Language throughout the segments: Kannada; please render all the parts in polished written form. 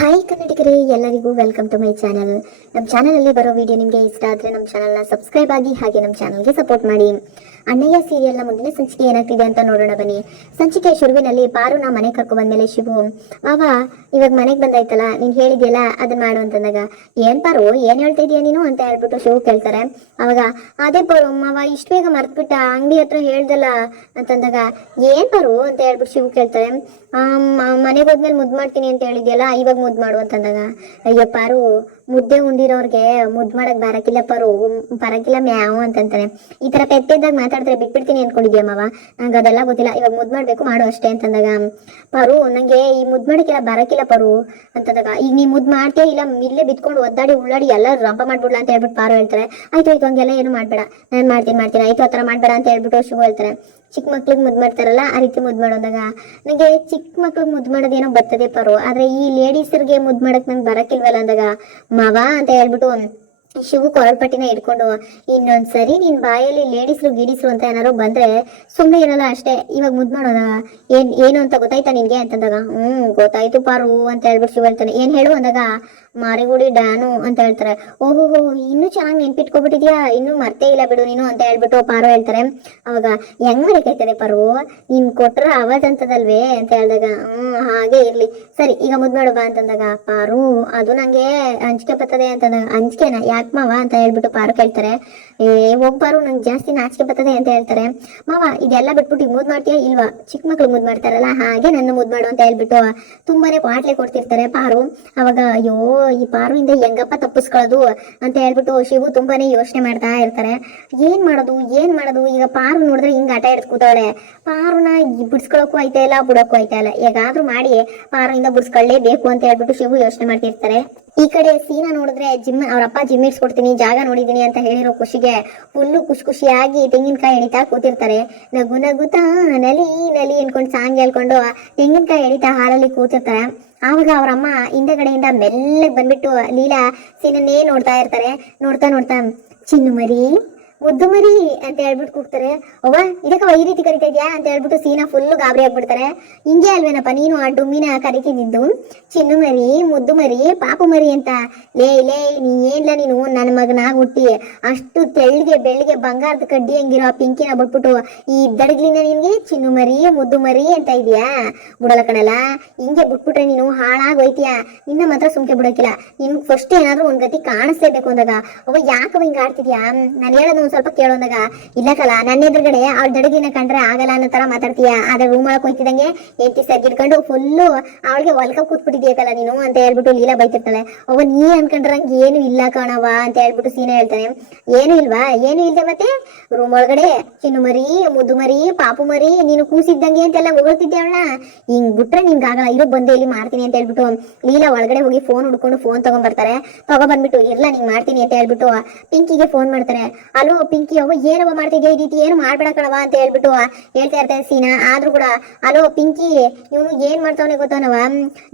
ಹಾಯ್ ಕನ್ನಡಿಗರೇ, ಎಲ್ಲರಿಗೂ ವೆಲ್ಕಮ್ ಟು ಮೈ ಚಾನಲ್. ನಮ್ಮ ಚಾನಲಲ್ಲಿ ಬರೋ ವಿಡಿಯೋ ನಿಮಗೆ ಇಷ್ಟ ಆದರೆ ನಮ್ಮ ಚಾನಲ್ನ ಸಬ್ಸ್ಕ್ರೈಬ್ ಆಗಿ, ಹಾಗೆ ನಮ್ಮ ಚಾನಲ್ಗೆ ಸಪೋರ್ಟ್ ಮಾಡಿ. ಅಣ್ಣಯ್ಯ ಸೀರಿಯಲ್ನ ಮುಂದಿನ ಸಂಚಿಕೆ ಏನಾಗ್ತಿದೆ ಅಂತ ನೋಡೋಣ ಬನ್ನಿ. ಸಂಚಿಕೆ ಶುರುವಿನಲ್ಲಿ ಪಾರುನ ಮನೆ ಕರ್ಕೊಂಡು ಬಂದ್ಮೇಲೆ ಶಿವು, ಮಾವ ಇವಾಗ ಮನೆಗೆ ಬಂದಾಯ್ತಲ್ಲ, ನೀನ್ ಹೇಳಿದ್ಯಲ್ಲ ಅದನ್ನ ಮಾಡು ಅಂತಂದಾಗ, ಏನ್ ಪಾರು ಏನ್ ಹೇಳ್ತಾ ಇದೀಯ ನೀನು ಅಂತ ಹೇಳ್ಬಿಟ್ಟು ಶಿವು ಕೇಳ್ತಾರೆ. ಅವಾಗ ಅದೇ ಪಾರು ಮಾವ ಇಷ್ಟು ಬೇಗ ಮರ್ತ್ಬಿಟ್ಟ, ಅಂಗಡಿ ಹತ್ರ ಹೇಳ್ದಲ್ಲ ಅಂತಂದಾಗ, ಏನ್ ಪಾರು ಅಂತ ಹೇಳ್ಬಿಟ್ಟು ಶಿವು ಕೇಳ್ತಾರೆ. ಮನೆಗೆ ಹೋದ್ಮೇಲೆ ಮುದ್ದು ಮಾಡ್ತೀನಿ ಅಂತ ಹೇಳಿದ್ಯಲ್ಲ, ಇವಾಗ ಮುದ್ದು ಮಾಡು ಅಂತಂದಾಗ, ಅಯ್ಯೋ ಪಾರು ಮುದ್ದೆ ಉಂಡಿರೋರ್ಗೆ ಮುದ್ದು ಮಾಡಕ್ ಬರಕಿಲ್ಲ ಮ್ಯಾವು ಅಂತಂತಾನೆ. ಈ ತರ ಪೆದ್ದೆದಾಗ ಮಾತಾಡಿದ್ರೆ ಬಿಟ್ಬಿಡ್ತೀನಿ ಅನ್ಕೊಂಡಿದ್ಯಾ ಮಾವ, ನಂಗೆ ಅದೆಲ್ಲ ಗೊತ್ತಿಲ್ಲ, ಇವಾಗ ಮುದ್ದು ಮಾಡ್ಬೇಕು ಮಾಡು ಅಷ್ಟೇ ಅಂತಂದಾಗ, ಪಾರು ನಂಗೆ ಈ ಮುದ್ದು ಮಾಡಕ್ಕೆಲ್ಲ ಬರಕಿಲ್ಲ ಪಾರು ಅಂತಂದಾಗ, ಈಗ ನೀ ಮುದ್ದು ಮಾಡ್ತೀಯ ಇಲ್ಲ ಇಲ್ಲೇ ಬಿತ್ಕೊಂಡು ಒದ್ದಾಡಿ ಉಳ್ಳಾಡಿ ಎಲ್ಲ ರಂಪ ಮಾಡ್ಬಿಡ್ಲಾ ಅಂತ ಹೇಳ್ಬಿಟ್ಟು ಪಾರು ಹೇಳ್ತಾರೆ. ಆಯ್ತು ಆಯ್ತು ಹಂಗೆಲ್ಲ ಏನು ಮಾಡ್ಬೇಡ, ನಾನು ಮಾಡ್ತೀನಿ ಆಯ್ತು ಆ ಥರ ಮಾಡ್ಬೇಡ ಅಂತ ಹೇಳ್ಬಿಟ್ಟು ಶಿವು ಹೇಳ್ತಾರೆ. ಚಿಕ್ಕ ಮಕ್ಳಿಗೆ ಮುದ್ದು ಮಾಡ್ತಾರಲ್ಲ ಆ ರೀತಿ ಮುದ್ದು ಮಾಡೋದಾಗ, ನನಗೆ ಚಿಕ್ಕ ಮಕ್ಳಿಗೆ ಮುದ್ದು ಮಾಡೋದೇನೋ ಬರ್ತದೆ ಪಾರು, ಆದ್ರೆ ಈ ಲೇಡೀಸರ್ಗೆ ಮುದ್ದು ಮಾಡಕ್ ನಂಗೆ ಬರಕಿಲ್ವಲ್ಲ ಅಂದಾಗ, ಮಾವ ಅಂತ ಹೇಳ್ಬಿಟ್ಟು ಶಿವು ಕೊರಳ್ಪಟ್ಟಿನ ಇಟ್ಕೊಂಡು, ಇನ್ನೊಂದ್ಸರಿ ನಿನ್ ಬಾಯಲ್ಲಿ ಲೇಡೀಸ್ರು ಗೀಡೀಸ್ರು ಅಂತ ಏನಾರು ಬಂದ್ರೆ ಸುಮ್ಮನೆ ಇರಲ್ಲ ಅಷ್ಟೇ, ಇವಾಗ ಮುದ್ದು ಮಾಡೋದ ಏನು ಅಂತ ಗೊತ್ತಾಯ್ತಾ ನಿನ್ಗೆ ಅಂತಂದಾಗ, ಗೊತ್ತಾಯ್ತು ಪಾರು ಅಂತ ಹೇಳ್ಬಿಟ್ಟು ಶಿವ ಹೇಳ್ತಾನೆ. ಏನ್ ಹೇಳು ಅಂದಾಗ, ಮಾರಿಗುಡಿ ಡ್ಯಾನು ಅಂತ ಹೇಳ್ತಾರೆ. ಓಹೋ ಇನ್ನೂ ಚೆನ್ನಾಗಿ ನೆನ್ಪಿಟ್ಕೊಬಿಟ್ಟಿದ್ಯಾ, ಇನ್ನೂ ಮರ್ತೇ ಇಲ್ಲ ಬಿಡು ನೀನು ಅಂತ ಹೇಳ್ಬಿಟ್ಟು ಪಾರು ಹೇಳ್ತಾರೆ. ಅವಾಗ ಹೆಂಗ್ ಮರಿಕೈತದೆ ಪಾರು, ನೀನ್ ಕೊಟ್ರ ಆವಾಜ್ ಅಂತದಲ್ವೇ ಅಂತ ಹೇಳಿದಾಗ, ಹಾಗೆ ಇರ್ಲಿ ಸರಿ ಈಗ ಮುದ್ದು ಮಾಡು ಬಾ ಅಂತಂದಾಗ, ಪಾರು ಅದು ನಂಗೆ ಅಂಜಿಕೆ ಬರ್ತದೆ ಅಂತಂದಾಗ, ಅಂಜಿಕೆನ ಯಾಕೆ ಮಾವ ಅಂತ ಹೇಳ್ಬಿಟ್ಟು ಪಾರು ಕೇಳ್ತಾರೆ. ಹೋಗ್ಬಾರು ನಂಗೆ ಜಾಸ್ತಿ ನಾಚಿಕೆ ಬರ್ತದೆ ಅಂತ ಹೇಳ್ತಾರೆ. ಮಾವ ಇದೆಲ್ಲ ಬಿಟ್ಬಿಟ್ಟು ಈಗ ಮುದ್ದು ಮಾಡ್ತೀಯಾ ಇಲ್ವಾ, ಚಿಕ್ಕ ಮಕ್ಳು ಮುದ್ದು ಮಾಡ್ತಾರಲ್ಲ ಹಾಗೆ ನನ್ನ ಮುದ್ದು ಮಾಡು ಅಂತ ಹೇಳ್ಬಿಟ್ಟು ತುಂಬಾನೇ ಪಾಟ್ಲೆ ಕೊಡ್ತಿರ್ತಾರೆ ಪಾರು. ಅವಾಗ ಅಯ್ಯೋ ಈ ಪಾರುವಿಂದ ಹೆಂಗಪ್ಪ ತಪ್ಪಿಸ್ಕೊಳ್ಳೋದು ಅಂತ ಹೇಳ್ಬಿಟ್ಟು ಶಿವು ತುಂಬಾನೇ ಯೋಚನೆ ಮಾಡ್ತಾ ಇರ್ತಾರೆ. ಏನ್ ಮಾಡೋದು ಈಗ ಪಾರು ನೋಡಿದ್ರೆ ಹಿಂಗ್ ಆಟ ಹಿಡಿದು ಕೂತವಳೆ, ಪಾರುನ ಬಿಡ್ಸ್ಕೊಳಕ್ಕೂ ಆಯ್ತಾ ಇಲ್ಲ ಬಿಡಕ್ಕೂ ಆಯ್ತಾ ಇಲ್ಲ, ಹೇಗಾದ್ರೂ ಮಾಡಿ ಪಾರುವಿಂದ ಬಿಡ್ಸ್ಕೊಳ್ಳೇಬೇಕು ಅಂತ ಹೇಳ್ಬಿಟ್ಟು ಶಿವು ಯೋಚನೆ ಮಾಡ್ತಿರ್ತಾರೆ. ಈ ಕಡೆ ಸೀನಾ ನೋಡಿದ್ರೆ ಅವ್ರಪ್ಪ ಜಿಮ್ ಇಡ್ಸ್ಕೊಡ್ತೀನಿ ಜಾಗ ನೋಡಿದೀನಿ ಅಂತ ಹೇಳಿರೋ ಖುಷಿಗೆ ಫುಲ್ಲು ಖುಷಿಯಾಗಿ ತೆಂಗಿನಕಾಯಿ ಎಣಿತಾ ಕೂತಿರ್ತಾರೆ. ನಗುತ್ತಾ ನಲಿ ನಲಿ ಅನ್ಕೊಂಡು ಸಾಂಗ್ ಹೇಳ್ಕೊಂಡು ತೆಂಗಿನಕಾಯಿ ಎಣಿತಾ ಹಾಲಲ್ಲಿ ಕೂತಿರ್ತಾರೆ. ಆವಾಗ ಅವ್ರಮ್ಮ ಹಿಂದಗಡೆಯಿಂದ ಮೆಲ್ಲಗೆ ಬಂದ್ಬಿಟ್ಟು ಲೀಲಾ ಸೀನನ್ನೇ ನೋಡ್ತಾ ಇರ್ತಾರೆ. ನೋಡ್ತಾ ಚಿನ್ನು ಮರಿ ಮುದ್ದು ಮರಿ ಅಂತ ಹೇಳ್ಬಿಟ್ಟು ಕೂಗ್ತಾರೆ. ಅವ್ವ ಇದಕ್ಕವ ಈ ರೀತಿ ಕರಿತಾ ಇದ್ಯಾ ಅಂತ ಹೇಳ್ಬಿಟ್ಟು ಸೀನಾ ಫುಲ್ಲು ಗಾಬರಿ ಆಗ್ಬಿಡ್ತಾರೆ. ಹಿಂಗೆ ಅಲ್ವೇನಪ್ಪ ನೀನು ಆ ಡುಮ್ಮಿನ ಕರಿತಿದ್ದು, ಚಿನ್ನು ಮರಿ ಮುದ್ದು ಮರಿ ಪಾಪು ಮರಿ ಅಂತ. ಲೇ ನೀ ಏನ್ಲ ನೀನು ನನ್ನ ಮಗನಾಗ ಹುಟ್ಟಿ ಅಷ್ಟು ಬೆಳ್ಳಿಗೆ ಬಂಗಾರದ ಕಡ್ಡಿ ಹಂಗಿರೋ ಪಿಂಕಿನ ಬಿಟ್ಬಿಟ್ಟು ಈ ದಡಗ್ಲಿನ ನಿನ್ಗೆ ಚಿನ್ನು ಮರಿ ಮುದ್ದು ಮರಿ ಅಂತ ಇದೆಯಾ, ಬಿಡಲ್ಲ ಕಣಲ್ಲ, ಹಿಂಗೆ ಬಿಟ್ಬಿಟ್ರೆ ನೀನು ಹಾಳಾಗೋಯ್ತೀಯಾ, ನಿನ್ನ ಮಾತ್ರ ಸುಮ್ಕೆ ಬಿಡೋಕಿಲ್ಲ, ನಿನ್ ಫಸ್ಟ್ ಏನಾದ್ರು ಒಂದ್ ಗತಿ ಕಾಣಿಸ್ಲೇಬೇಕು ಅಂದಾಗ, ಅವ ಯಾಕವ ಹಿಂಗ ಆಡ್ತಿದ್ಯಾ, ನಾನು ಹೇಳೋದು ಸ್ವಲ್ಪ ಕೇಳೋಂದಾಗ, ಇಲ್ಲ ಕಲ ನನ್ನ ಎದುರುಗಡೆ ಅವ್ಳ ದಡಗಿನ ಕಂಡ್ರೆ ಆಗಲ್ಲ ಅನ್ನೋ ತರ ಮಾತಾಡ್ತೀಯ, ಆದ್ರೆ ರೂಮ್ ಒಳಗೆ ಹೋಯ್ತಿದಂಗೆ ಎಂಟಿ ಸಗ್ಗಿಡ್ಕೊಂಡು ಫುಲ್ಲು ಅವಳಿಗೆ ಹೊಲ್ಕ ಕೂತ್ಬಿಟ್ಟಿದ್ಯಕಲ್ಲ ನೀನು ಅಂತ ಹೇಳ್ಬಿಟ್ಟು ಲೀಲಾ ಬೈತಿರ್ತಾಳೆ. ಅವ ನೀ ಅನ್ಕೊಂಡ್ರಂಗೆ ಏನು ಇಲ್ಲ ಕಾಣವ ಅಂತ ಹೇಳ್ಬಿಟ್ಟು ಸೀನಾ ಹೇಳ್ತಾನೆ. ಏನು ಇಲ್ದೆ ಮತ್ತೆ ರೂಮ್ ಒಳಗಡೆ ಚಿನ್ನು ಮರಿ ಮುದ್ದು ಮರಿ ಪಾಪು ಮರಿ ನೀನು ಕೂಸಿದ್ದಂಗೆ ಅಂತೆಲ್ಲ ಹೊಗಳ್ತಿದ್ದೆ ಅವಳನ್ನ, ಹಿಂಗ್ ಬಿಟ್ರೆ ನಿನ್ಗಾಗಲ್ಲ, ಇರೋ ಬಂದೆ ಇಲ್ಲಿ ಮಾಡ್ತೀನಿ ಅಂತ ಹೇಳ್ಬಿಟ್ಟು ಲೀಲಾ ಒಳಗಡೆ ಹೋಗಿ ಫೋನ್ ಹುಡ್ಕೊಂಡು ಫೋನ್ ತಗೊಂಡ್ಬಂದ್ಬಿಟ್ಟು ಇರ್ಲ ನಿಂಗ್ ಮಾಡ್ತೀನಿ ಅಂತ ಹೇಳ್ಬಿಟ್ಟು ಪಿಂಕಿಗೆ ಫೋನ್ ಮಾಡ್ತಾರೆ. ಅಲೋ ಪಿಂಕಿ, ಅವ ಏನವ ಮಾಡ್ತಿದ್ಯಾ, ಈ ರೀತಿ ಏನು ಮಾಡ್ಬೇಡ ಕಣವ ಅಂತ ಹೇಳ್ಬಿಟ್ಟು ಹೇಳ್ತಾ ಇರ್ತಾರೆ ಸೀನಾ. ಆದ್ರೂ ಕೂಡ ಅಲೋ ಪಿಂಕಿ, ಇವನು ಏನ್ ಮಾಡ್ತಾವನೆ ಗೊತ್ತವನವ,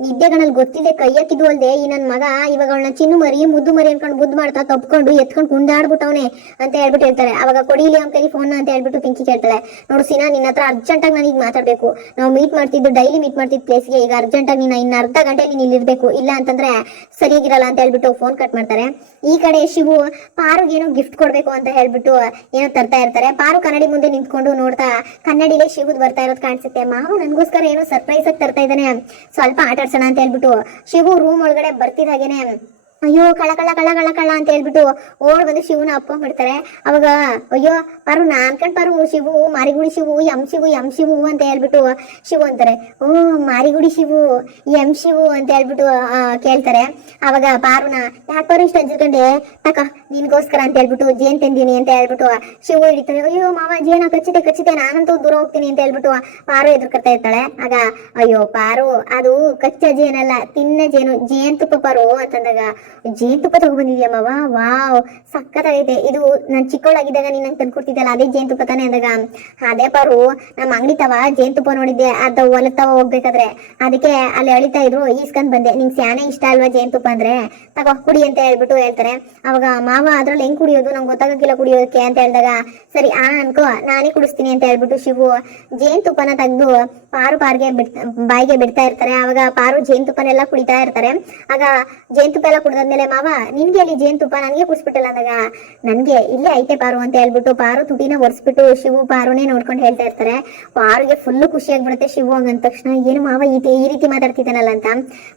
ನಿದ್ದೆಗಳಲ್ಲಿ ಗೊತ್ತಿದೆ ಕೈ ಹಾಕಿದ್ವು ಅಲ್ದೆ ಈ ನನ್ ಮಗ ಇವಾಗ ಅವಳನ್ನ ಚಿನ್ನು ಮರಿ ಮುದ್ದು ಮರಿ ಅನ್ಕೊಂಡು ಮುದ್ದು ಮಾಡ್ತಾ ತಪ್ಕೊಂಡು ಎತ್ಕೊಂಡು ಕುಂದಾಡ್ಬಿಟ್ಟವನೆ ಅಂತ ಹೇಳ್ಬಿಟ್ಟು ಹೇಳ್ತಾರೆ. ಅವಾಗ ಕೊಡಿಲಿ ಅವ್ನ ಕೈ ಫೋನ್ ಅಂತ ಹೇಳ್ಬಿಟ್ಟು ಪಿಂಕಿ ಕೇಳ್ತಾಳೆ. ನೋಡು ಸೀನಾ, ನಿನ್ನ ಹತ್ರ ಅರ್ಜೆಂಟ್ ಆಗಿ ನನಗೆ ಮಾತಾಡ್ಬೇಕು, ನಾವು ಡೈಲಿ ಮೀಟ್ ಮಾಡ್ತಿದ್ದ ಪ್ಲೇಸ್ಗೆ ಈಗ ಅರ್ಜೆಂಟ್ ಆಗಿ ನೀನು ಇನ್ನು ಅರ್ಧ ಗಂಟೆ ನೀನು ಇಲ್ಲಿರ್ಬೇಕು, ಇಲ್ಲ ಅಂತಂದ್ರೆ ಸರಿಯಾಗಿರಲ್ಲ ಅಂತ ಹೇಳ್ಬಿಟ್ಟು ಫೋನ್ ಕಟ್ ಮಾಡ್ತಾರೆ. ಈ ಕಡೆ ಶಿವು ಪಾರುಗೇನೋ ಗಿಫ್ಟ್ ಕೊಡ್ಬೇಕು ಅಂತ ಹೇಳ್ಬಿಟ್ಟು ಏನೋ ತರ್ತಾ ಇರ್ತಾರೆ. ಪಾರು ಕನ್ನಡಿ ಮುಂದೆ ನಿಂತ್ಕೊಂಡು ನೋಡ್ತಾ ಕನ್ನಡಿಲೇ ಶಿವುದ್ ಬರ್ತಾ ಇರೋದು ಕಾಣಿಸುತ್ತೆ. ಮಾವು ನನ್ಗೋಸ್ಕರ ಏನೋ ಸರ್ಪ್ರೈಸ್ ಆಗಿ ತರ್ತಾ ಇದ್ದಾನೆ, ಸ್ವಲ್ಪ ಆಟ ಆಡ್ಸೋಣ ಅಂತ ಹೇಳ್ಬಿಟ್ಟು ಶಿವು ರೂಮ್ ಒಳಗಡೆ ಬರ್ತಿದಾಗೇನೆ, ಅಯ್ಯೋ ಕಳ್ಳ ಅಂತ ಹೇಳ್ಬಿಟ್ಟು ಓಡ್ ಬಂದು ಶಿವನ ಅಪ್ಕೊಂಡ್ಬಿಡ್ತಾರೆ. ಅವಾಗ ಅಯ್ಯೋ ಪಾರು ಅನ್ಕೊಂಡ್ ಪಾರು ಶಿವು ಮಾರಿಗುಡಿ ಶಿವು ಎಂ ಶಿವು ಅಂತ ಹೇಳ್ಬಿಟ್ಟು ಶಿವು ಅಂತಾರೆ. ಮಾರಿಗುಡಿ ಶಿವು ಎಂ ಶಿವು ಅಂತ ಹೇಳ್ಬಿಟ್ಟು ಕೇಳ್ತಾರೆ. ಅವಾಗ ಪಾರುನ ಯಾಕೋ ಇಷ್ಟ ಅಂಜಿಕೊಂಡೆ, ತಕ ನಿನ್ಗೋಸ್ಕರ ಅಂತ ಹೇಳ್ಬಿಟ್ಟು ಜೇನ್ ತಂದೀನಿ ಅಂತ ಹೇಳ್ಬಿಟ್ಟು ಶಿವು ಹಿಡಿತಾನೆ. ಅಯ್ಯೋ ಮಾವ ಜೇನ ಕಚ್ಚಿತೆ ನಾನಂತೂ ದೂರ ಹೋಗ್ತೀನಿ ಅಂತ ಹೇಳ್ಬಿಟ್ಟು ಪಾರು ಎದುರ್ಕೊತಾ ಇರ್ತಾಳೆ. ಆಗ ಅಯ್ಯೋ ಪಾರು ಅದು ಕಚ್ಚ ಜೇನಲ್ಲ ತಿನ್ನ ಜೇನು, ಜೇನ್ ತುಪ್ಪ ಪಾರು ಅಂತಂದಾಗ, ಜೇನುತುಪ್ಪ ತಗೊಬಂದಿದ್ಯಾ ಮಾವ, ವಾವ್ ಸಕ್ಕತ್ತಾಗೈತೆ. ಇದು ನಾನು ಚಿಕ್ಕವಳಾಗಿದ್ದಾಗ ನೀನ್ ನಂಗೆ ತಂದ್ಕೊಡ್ತಿದ್ದಲ್ಲ ಅದೇ ಜೇನುತುಪ್ಪ ತಾನೆ ಅಂದಾಗ, ಅದೇ ಪಾರು ನಮ್ಮ ಅಂಗಡಿ ತವ ಜೇನುತುಪ್ಪ ನೋಡಿದ್ದೆ ಅದು ಹೊಲದ ತವ ಹೋಗ್ಬೇಕಾದ್ರೆ, ಅದಕ್ಕೆ ಅಲ್ಲಿ ಅಳಿತಾ ಇದ್ರು ಈಸ್ಕೊಂಡ್ ಬಂದೆ. ನಿಂಗೆ ಸ್ಯಾನೆ ಇಷ್ಟ ಅಲ್ವಾ ಜೇನುತುಪ್ಪ ಅಂದ್ರೆ, ತಗೋ ಕುಡಿ ಅಂತ ಹೇಳ್ಬಿಟ್ಟು ಹೇಳ್ತಾರೆ. ಅವಾಗ ಮಾವ ಅದ್ರಲ್ಲಿ ಹೆಂಗ್ ಕುಡಿಯೋದು ನಂಗೆ ಗೊತ್ತಾಗಕ್ಕಿಲ್ಲ ಕುಡಿಯೋದಕ್ಕೆ ಅಂತ ಹೇಳಿದಾಗ, ಸರಿ ಅನ್ಕೋ ನಾನೇ ಕುಡಿಸ್ತೀನಿ ಅಂತ ಹೇಳ್ಬಿಟ್ಟು ಶಿವು ಜೇನುತುಪ್ಪನ ತೆಗೆದು ಪಾರ್ಗೆ ಬಾಯಿಗೆ ಬಿಡ್ತಾ ಇರ್ತಾರೆ. ಅವಾಗ ಪಾರು ಜೇನುತುಪ್ಪನೆಲ್ಲ ಕುಡಿತಾ ಇರ್ತಾರೆ. ಆಗ ಜೇನುತುಪ್ಪ ಎಲ್ಲ ಕುಡಿದಾದ್ಮೇಲೆ, ಮಾವ ನಿನ್ಗೆ ಅಲ್ಲಿ ಜೇನುತುಪ್ಪ ನನಗೆ ಕುಡಿಸ್ಬಿಟ್ಟಲ್ಲ ಅಂದಾಗ, ನನ್ಗೆ ಇಲ್ಲೇ ಐತೆ ಪಾರು ಅಂತ ಹೇಳ್ಬಿಟ್ಟು ಪಾರು ತುಟಿನ ಒರೆಸ್ಬಿಟ್ಟು ಶಿವು ಪಾರುನೇ ನೋಡ್ಕೊಂಡು ಹೇಳ್ತಾ ಇರ್ತಾರೆ. ಪಾರುಗೆ ಫುಲ್ ಖುಷಿ ಆಗ್ಬಿಡುತ್ತೆ. ಶಿವು ಹಂಗಂದ ತಕ್ಷಣ, ಏನು ಮಾವ ಈ ರೀತಿ ಮಾತಾಡ್ತಿದ್ದಾನಲ್ಲ ಅಂತ.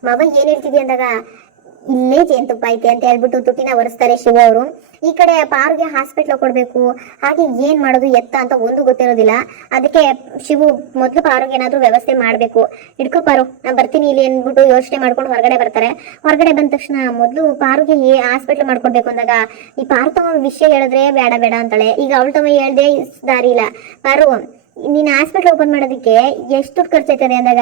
ಮಾವ ಏನ್ ಹೇಳ್ತಿದ್ಯ ಅಂದಾಗ, ಇಲ್ಲೇ ಜೇನುತುಪ್ಪ ಐತೆ ಅಂತ ಹೇಳ್ಬಿಟ್ಟು ತುಟಿನ ಒರೆಸ್ತಾರೆ ಶಿವು ಅವರು. ಈ ಕಡೆ ಪಾರುಗೆ ಹಾಸ್ಪಿಟ್ಲ್ ಕೊಡ್ಬೇಕು, ಹಾಗೆ ಏನ್ ಮಾಡೋದು ಎತ್ತ ಅಂತ ಒಂದು ಗೊತ್ತಿರೋದಿಲ್ಲ. ಅದಕ್ಕೆ ಶಿವು ಮೊದ್ಲು ಪಾರುಗೆ ಏನಾದ್ರು ವ್ಯವಸ್ಥೆ ಮಾಡ್ಬೇಕು. ಇಡ್ಕೋ ಪಾರು ನಾ ಬರ್ತೀನಿ ಇಲ್ಲಿ ಅನ್ಬಿಟ್ಟು ಯೋಚನೆ ಮಾಡ್ಕೊಂಡು ಹೊರಗಡೆ ಬರ್ತಾರೆ. ಹೊರಗಡೆ ಬಂದ ತಕ್ಷಣ ಮೊದ್ಲು ಪಾರುಗೆ ಹಾಸ್ಪಿಟ್ಲ್ ಮಾಡ್ಕೊಡ್ಬೇಕು ಅಂದಾಗ, ಈ ಪಾರು ತಮ್ಮ ವಿಷಯ ಹೇಳಿದ್ರೆ ಬೇಡ ಬೇಡ ಅಂತಾಳೆ. ಈಗ ಅವಳ ತಮ್ಮ ಹೇಳ್ದೆ ದಾರಿ ಇಲ್ಲ. ಪಾರು ನೀನ್ ಹಾಸ್ಪಿಟ್ಲ್ ಓಪನ್ ಮಾಡೋದಕ್ಕೆ ಎಷ್ಟು ದುಡ್ಡು ಖರ್ಚಾಯ್ತದೆ ಅಂದಾಗ,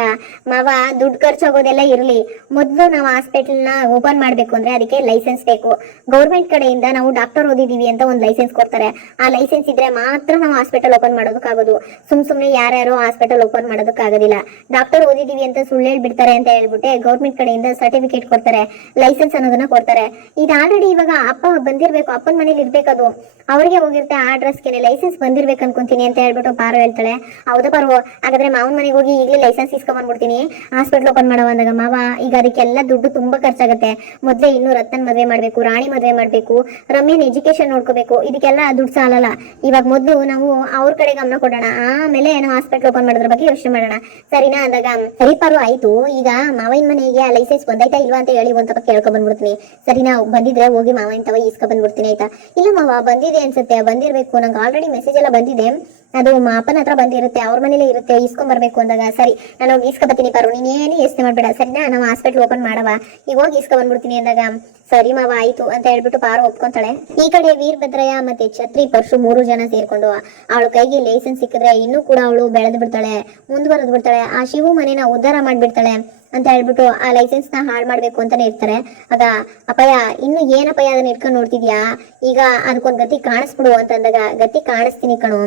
ಮಾವ ದುಡ್ಡು ಖರ್ಚಾಗೋದೆಲ್ಲ ಇರ್ಲಿ, ಮೊದ್ಲು ನಾವು ಹಾಸ್ಪಿಟಲ್ನ ಓಪನ್ ಮಾಡ್ಬೇಕು ಅಂದ್ರೆ ಅದಕ್ಕೆ ಲೈಸೆನ್ಸ್ ಬೇಕು. ಗೌರ್ಮೆಂಟ್ ಕಡೆಯಿಂದ ನಾವು ಡಾಕ್ಟರ್ ಓದಿದೀವಿ ಅಂತ ಒಂದು ಲೈಸೆನ್ಸ್ ಕೊಡ್ತಾರೆ. ಆ ಲೈಸೆನ್ಸ್ ಇದ್ರೆ ಮಾತ್ರ ನಾವು ಹಾಸ್ಪಿಟಲ್ ಓಪನ್ ಮಾಡೋದಕ್ಕಾಗೋದು. ಸುಮ್ನೆ ಯಾರ್ಯಾರು ಹಾಸ್ಪಿಟಲ್ ಓಪನ್ ಮಾಡೋದಕ್ಕಾಗೋದಿಲ್ಲ. ಡಾಕ್ಟರ್ ಓದಿದೀವಿ ಅಂತ ಸುಳ್ಳು ಹೇಳ್ಬಿಡ್ತಾರೆ ಅಂತ ಹೇಳ್ಬಿಟ್ಟೆ ಗೌರ್ಮೆಂಟ್ ಕಡೆಯಿಂದ ಸರ್ಟಿಫಿಕೇಟ್ ಕೊಡ್ತಾರೆ, ಲೈಸೆನ್ಸ್ ಅನ್ನೋದನ್ನ ಕೊಡ್ತಾರೆ. ಇದು ಆಲ್ರೆಡಿ ಇವಾಗ ಅಪ್ಪ ಬಂದಿರ್ಬೇಕು, ಅಪ್ಪನ ಮನೇಲಿ ಇರ್ಬೇಕದು, ಅವ್ರಿಗೆ ಹೋಗಿರುತ್ತೆ ಆ ಡ್ರೆಸ್ಗೆ ಲೈಸೆನ್ಸ್ ಬಂದಿರ್ಬೇಕು ಅನ್ಕೊಂತೀನಿ ಅಂತ ಹೇಳ್ಬಿಟ್ಟು ಪಾರು ಹೇಳ್ತಾಳೆ. ಹೌದಾ ಪಾರು, ಹಾಗಾದ್ರೆ ಮಾವನ ಮನೆಗೆ ಹೋಗಿ ಈಗಲೇ ಲೈಸೆನ್ಸ್ ಇಸ್ಕೊಂಡ್ ಬಂದ್ಬಿಡ್ತೀನಿ, ಹಾಸ್ಪಿಟ್ಲ್ ಓಪನ್ ಮಾಡೋ ಅಂದಾಗ, ಮಾವ ಈಗ ಅದಕ್ಕೆಲ್ಲ ದುಡ್ಡು ತುಂಬಾ ಖರ್ಚಾಗುತ್ತೆ. ಮೊದ್ಲೇ ಇನ್ನು ರತ್ತನ್ ಮದ್ವೆ ಮಾಡ್ಬೇಕು, ರಾಣಿ ಮದ್ವೆ ಮಾಡ್ಬೇಕು, ರಮ್ಯನ್ ಎಜುಕೇಶನ್ ನೋಡ್ಕೋಬೇಕು, ಇದಕ್ಕೆಲ್ಲ ದುಡ್ಡು ಸಾಲಲ್ಲ. ಇವಾಗ ಮೊದ್ಲು ನಾವು ಅವ್ರ ಕಡೆ ಗಮನ ಕೊಡೋಣ, ಆಮೇಲೆ ನಾವು ಹಾಸ್ಪಿಟ್ಲ್ ಓಪನ್ ಮಾಡೋದ್ರ ಬಗ್ಗೆ ಯೋಚನೆ ಮಾಡೋಣ, ಸರಿನಾ ಅಂದಾಗ, ಸರಿ ಪಾರು ಆಯ್ತು, ಈಗ ಮಾವನ ಮನೆಗೆ ಲೈಸೆನ್ಸ್ ಬಂದೈತಾ ಇಲ್ವಾ ಅಂತ ಹೇಳಿ ಒಂದ್ ಸ್ವಲ್ಪ ಕೇಳ್ಕೊಂಡ್ ಬಂದ್ಬಿಡ್ತೀನಿ. ಸರಿನಾ ಬಂದಿದ್ರೆ ಹೋಗಿ ಮಾವನ ತವ ಇಸ್ಕೊಂಡ್ ಬಂದ್ಬಿಡ್ತೀನಿ ಆಯ್ತಾ. ಇಲ್ಲ ಮಾವ ಬಂದಿದೆ ಅನ್ಸುತ್ತೆ, ಬಂದಿರ್ಬೇಕು, ನಂಗೆ ಆಲ್ರೆಡಿ ಮೆಸೇಜ್ ಎಲ್ಲ ಬಂದಿದೆ, ಅದು ಅಪ್ಪನ ಹತ್ರ ಬಂದಿರುತ್ತೆ, ಅವ್ರ ಮನೇಲಿ ಇರುತ್ತೆ, ಇಸ್ಕೊಂಡ್ ಬರ್ಬೇಕು ಅಂದಾಗ, ಸರಿ ನಾನು ಹೋಗಿ ಇಸ್ಕೊ ಬರ್ತೀನಿ ಪಾರು, ನೀನೇನು ಯೋಚನೆ ಮಾಡ್ಬೇಡ, ಸರಿನಾ ನಾವು ಹಾಸ್ಪಿಟ್ಲ್ ಓಪನ್ ಮಾಡವ, ಈಗ ಹೋಗಿ ಇಸ್ಕೊ ಬಂದ್ಬಿಡ್ತೀನಿ ಅಂದಾಗ, ಸರಿ ಮಾವ ಆಯ್ತು ಅಂತ ಹೇಳ್ಬಿಟ್ಟು ಪಾರು ಒಪ್ಕೊಂತಾಳೆ. ಈ ಕಡೆ ವೀರಭದ್ರಯ್ಯ ಮತ್ತೆ ಛತ್ರಿ ಪರಶು 3 ಜನ ಸೇರ್ಕೊಂಡು ಅವಳ ಕೈಗೆ ಲೈಸೆನ್ಸ್ ಸಿಕ್ಕಿದ್ರೆ ಇನ್ನೂ ಕೂಡ ಅವಳು ಬೆಳೆದು ಬಿಡ್ತಾಳೆ, ಮುಂದುವರೆದು ಬಿಡ್ತಾಳೆ, ಆ ಶಿವು ಮನೇನ ಉದ್ಧಾರ ಮಾಡ್ಬಿಡ್ತಾಳೆ ಅಂತ ಹೇಳ್ಬಿಟ್ಟು ಆ ಲೈಸೆನ್ಸ್ ನ ಹಾಳು ಮಾಡ್ಬೇಕು ಅಂತಾನೆ ಇರ್ತಾರೆ. ಆಗ ಅಪ್ಪಯ್ಯ ಇನ್ನು ಏನಪ್ಪಯ್ಯ ಅದನ್ನ ಇಟ್ಕೊಂಡು ನೋಡ್ತಿದ್ಯಾ, ಈಗ ಅದಕ್ಕೊಂದ್ ಗತಿ ಕಾಣಿಸ್ಬಿಡು ಅಂತಂದಾಗ, ಗತಿ ಕಾಣಿಸ್ತೀನಿ ಕಣು,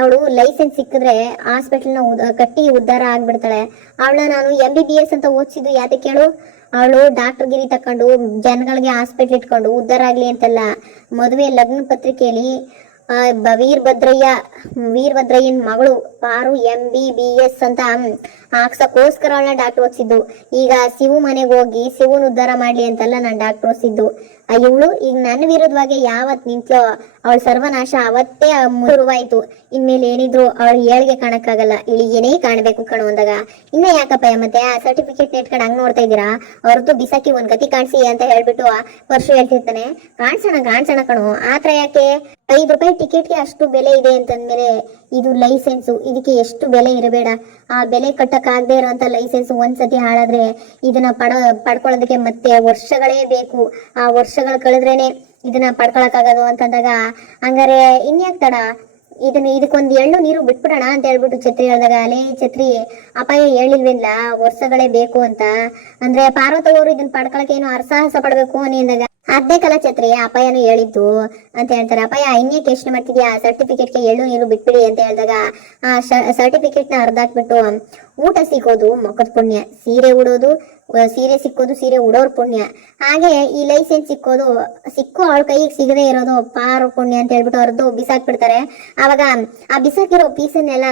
ಅವಳು ಲೈಸೆನ್ಸ್ ಸಿಕ್ಕಿದ್ರೆ ಹಾಸ್ಪಿಟಲ್ನ ಕಟ್ಟಿ ಉದ್ಧಾರ ಆಗ್ಬಿಡ್ತಾಳೆ. ಅವಳ ನಾನು MBBS ಅಂತ ಓದಿಸಿದ್ದು ಯಾತಕ್ಕೆ ಹೇಳು, ಅವಳು ಡಾಕ್ಟರ್ ಗಿರಿ ತಕೊಂಡು ಜನಗಳಿಗೆ ಹಾಸ್ಪಿಟ್ಲ್ ಇಟ್ಕೊಂಡು ಉದ್ಧಾರ ಆಗ್ಲಿ ಅಂತಲ್ಲ, ಮದುವೆ ಲಗ್ನ ಪತ್ರಿಕೆಯಲ್ಲಿ ವೀರಭದ್ರಯ್ಯನ್ ಮಗಳು ಪಾರು MBBS ಅಂತ ಹಾಕ್ಸಕ್ಕೋಸ್ಕರ ಅವಳನ್ನ ಡಾಕ್ಟರ್ ಓದಿಸಿದ್ದು. ಈಗ ಶಿವು ಮನೆಗೆ ಹೋಗಿ ಶಿವನ್ ಉದ್ಧಾರ ಮಾಡ್ಲಿ ಅಂತಲ್ಲ ನಾನು ಡಾಕ್ಟರ್ ಓದಿಸಿದ್ದು. ಇವಳು ಈಗ ನನ್ನ ವಿರುದ್ಧವಾಗಿ ಯಾವತ್ ನಿಂತ್ಲೋ ಅವಳ ಸರ್ವನಾಶ ಅವತ್ತೇ ಶುರುವಾಯ್ತು. ಇನ್ಮೇಲೆ ಏನಿದ್ರು ಅವಳು ಏಳ್ಗೆ ಕಾಣಕ್ಕಾಗಲ್ಲ, ಇಳಿಗೇನೇ ಕಾಣ್ಬೇಕು ಕಣು ಅಂದಾಗ, ಇನ್ನ ಯಾಕಪ್ಪ ಮತ್ತೆ ಆ ಸರ್ಟಿಫಿಕೇಟ್ ನೆಟ್ಕೊಂಡು ಹಂಗ್ ನೋಡ್ತಾ ಇದ್ದೀರಾ, ಅವ್ರದ್ದು ಬಿಸಾಕಿ ಒಂದ್ ಗತಿ ಕಾಣಿಸಿ ಅಂತ ಹೇಳ್ಬಿಟ್ಟು ಪರಶು ಹೇಳ್ತಿರ್ತಾನೆ. ಕಾಣ್ಸೋಣ ಕಣು, ಆತರ ಯಾಕೆ, 5 ರೂಪಾಯಿ ಟಿಕೆಟ್ಗೆ ಅಷ್ಟು ಬೆಲೆ ಇದೆ ಅಂತಂದ್ಮೇಲೆ ಇದು ಲೈಸೆನ್ಸು, ಇದಕ್ಕೆ ಎಷ್ಟು ಬೆಲೆ ಇರಬೇಡ, ಆ ಬೆಲೆ ಕಟ್ಟಕ್ಕಾಗದೆ ಇರೋಂತ ಲೈಸೆನ್ಸ್ ಒಂದ್ಸತಿ ಹಾಳಾದ್ರೆ ಇದನ್ನ ಪಡ್ಕೊಳ್ಳೋದಕ್ಕೆ ಮತ್ತೆ ವರ್ಷಗಳೇ ಬೇಕು, ಆ ವರ್ಷಗಳು ಕಳೆದ್ರೇನೆ ಇದನ್ನ ಪಡ್ಕೊಳಕ್ಕಾಗೋದು ಅಂತಂದಾಗ, ಹಂಗಾರೆ ಇನ್ಯಾಕ್ ತಡ, ಇದಕ್ಕೊಂದು ಎಳ್ಳು ನೀರು ಬಿಟ್ಬಿಡೋಣ ಅಂತ ಹೇಳ್ಬಿಟ್ಟು ಛತ್ರಿ ಹೇಳ್ದಾಗ, ಅಲೇ ಛತ್ರಿ ಅಪಾಯ ಹೇಳಿಲ್ವೇನ್ಲ ವರ್ಷಗಳೇ ಬೇಕು ಅಂತ, ಅಂದ್ರೆ ಪಾರ್ವತವರು ಇದನ್ನ ಪಡ್ಕೊಳಕ್ಕೆ ಏನು ಅರಸಾಹಸ ಪಡ್ಬೇಕು ಅಂದಾಗ, ಅದೇ ಕಲ ಛತ್ರಿ ಅಪಾಯನು ಹೇಳಿದ್ದು ಅಂತ ಹೇಳ್ತಾರೆ. ಅಪಾಯ ಇನ್ನೇಕೆ ಯೋಚನೆ ಮಾಡ್ತಿದ್ಯಾ, ಸರ್ಟಿಫಿಕೇಟ್ಗೆ ಎಳ್ಳು ನೀರು ಬಿಟ್ಬಿಡಿ ಅಂತ ಹೇಳಿದಾಗ, ಆ ಸರ್ಟಿಫಿಕೇಟ್ ನ ಅರ್ಧಾಕ್ಬಿಟ್ಟು ಊಟ ಸಿಗೋದು ಮೊಕ್ಕದ ಪುಣ್ಯ, ಸೀರೆ ಸಿಕ್ಕೋದು ಸೀರೆ ಉಡೋರ್ ಪುಣ್ಯ, ಹಾಗೆ ಈ ಲೈಸೆನ್ಸ್ ಸಿಕ್ಕೋ ಅವಳ ಕೈಗೆ ಸಿಗದೆ ಇರೋದು ಪಾರು ಪುಣ್ಯ ಅಂತ ಹೇಳ್ಬಿಟ್ಟು ಅವ್ರದ್ದು ಬಿಸಾಕ್ಬಿಡ್ತಾರೆ. ಆವಾಗ ಆ ಬಿಸಾಕಿರೋ ಪೀಸನ್ನೆಲ್ಲ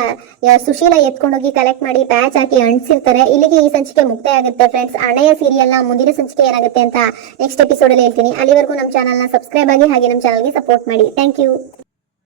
ಸುಶೀಲ ಎತ್ಕೊಂಡೋಗಿ ಕಲೆಕ್ಟ್ ಮಾಡಿ ಪ್ಯಾಚ್ ಹಾಕಿ ಅಂಟಿಸಿರ್ತಾರೆ. ಇಲ್ಲಿಗೆ ಈ ಸಂಚಿಕೆ ಮುಕ್ತಾಯ ಆಗುತ್ತೆ ಫ್ರೆಂಡ್ಸ್. ಅಣ್ಣಯ್ಯ ಸೀರಿಯಲ್ ನ ಮುಂದಿನ ಸಂಚಿಕೆ ಏನಾಗುತ್ತೆ ಅಂತ ನೆಕ್ಸ್ಟ್ ಎಪಿಸೋಡ್ ಅಲ್ಲಿ ಹೇಳ್ತೀನಿ. ಅಲ್ಲಿವರೆಗೂ ನಮ್ಮ ಚಾನಲ್ ನ ಸಬ್ಸ್ಕ್ರೈಬ್ ಆಗಿ ಹಾಗೆ ನಮ್ಮ ಚಾನಲ್ಗೆ ಸಪೋರ್ಟ್ ಮಾಡಿ. Thank you.